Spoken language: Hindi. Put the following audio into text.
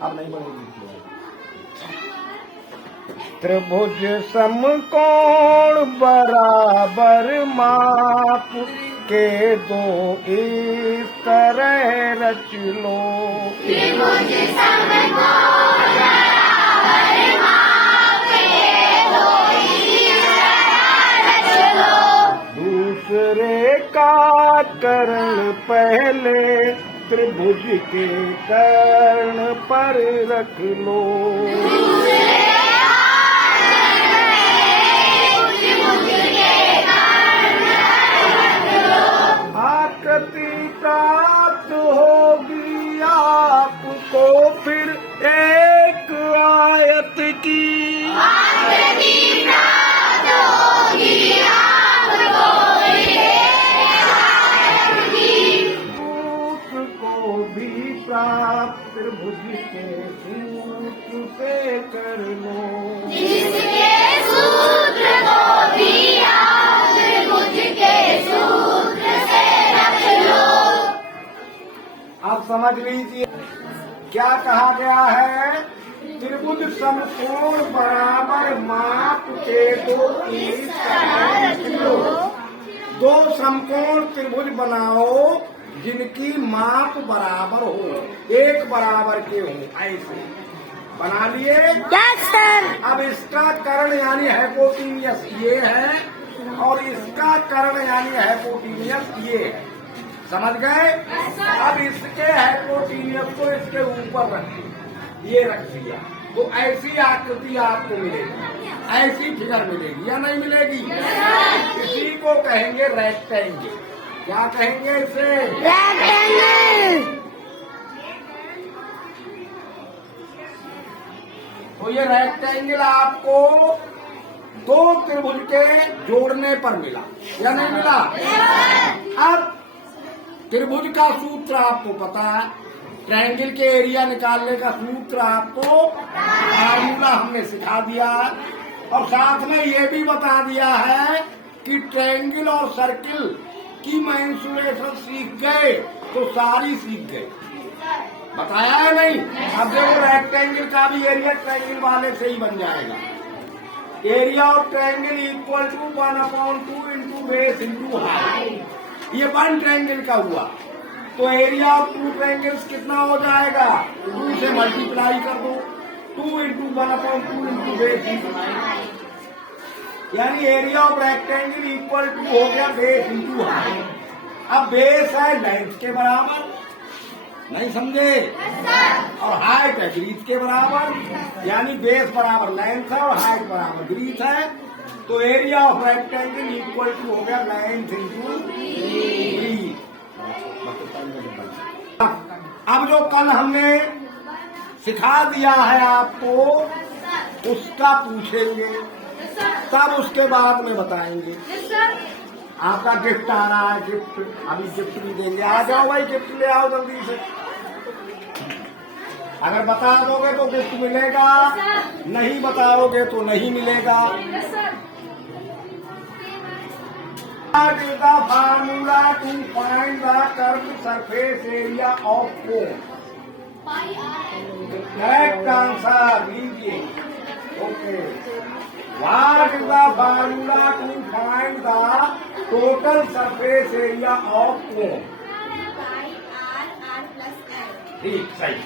अब नहीं बनेगी। त्रिभुज समकोण बराबर माप के दो इस तरह रच लो। त्रिभुज समकोण बराबर माप के दो इस तरह रच लो। दूसरे का कर्ण पहले त्रिभुज के कर्ण पर रख लो। आकृति प्राप्त होगी आपको फिर एक आयत की। आकृति प्राप्त होगी आपको एक आयत की। सूत्र को भी प्राप्त त्रिभुज के सूत्र से कर लो। जिसके सूत्र को भी आप त्रिभुज के सूत्र से रख लो। आप समझ लीजिए क्या कहा गया है। त्रिभुज समकोण बराबर माप के दो इस तरह रच लो। दो समकोण त्रिभुज बनाओ जिनकी माप बराबर हो, एक बराबर के हो, ऐसे बना लिए। Yes sir. अब इसका कर्ण यानी हाइपोटेन्यूस ये है और इसका कर्ण यानी हाइपोटेन्यूस ये है। समझ गए। अब इसके हाइपोटेन्यूस को इसके ऊपर रख दिया, ये रख दिया तो ऐसी आकृति आपको मिलेगी, ऐसी फिगर मिलेगी या नहीं मिलेगी। इसी को कहेंगे रेक्टेंगल। क्या कहेंगे इसे? रेक्टेंगल। तो ये रेक्टेंगल आपको दो त्रिभुज के जोड़ने पर मिला या नहीं मिला। अब त्रिभुज का सूत्र आपको पता है, ट्रायंगल के एरिया निकालने का सूत्र आपको फार्मूला हमने सिखा दिया और साथ में ये भी बता दिया है कि ट्रायंगल और सर्किल की मेंसुरेशन सीख गए तो सारी सीख गए। बताया है नहीं। अब देखो रेक्टेंगल का भी एरिया ट्रायंगल वाले से ही बन जाएगा। Area of triangle equal to 1/2 into base into height. ये वन ट्रायंगल का हुआ तो एरिया ऑफ टू ट्रायंगल्स कितना हो जाएगा? 2 से मल्टीप्लाई कर दो। 2 into 1/2 into base into height, यानी area of rectangle equal to हो गया बेस इंटू हाइट। अब बेस है लेंथ के बराबर, नहीं समझे, और हाइट है ब्रीथ के बराबर, यानी बेस बराबर लेंथ है और हाइट बराबर ब्रीथ है। तो area of rectangle equal to हो गया लेंथ इंटू ब्रीथ। अब जो कल हमने सिखा दिया है आपको उसका पूछेंगे, तब उसके बाद में बताएंगे। आपका गिफ्ट आ रहा है, गिफ्ट अभी गिफ्ट भी देंगे। आ जाओ भाई, गिफ्ट ले आओ जल्दी से। अगर बता दोगे तो गिफ्ट मिलेगा, नहीं बताओगे तो नहीं मिलेगा। What is the formula to find the curved surface area of cone? Correct answer लीजिए। Okay. What is the formula to find the total surface area of cone? ठीक, सही।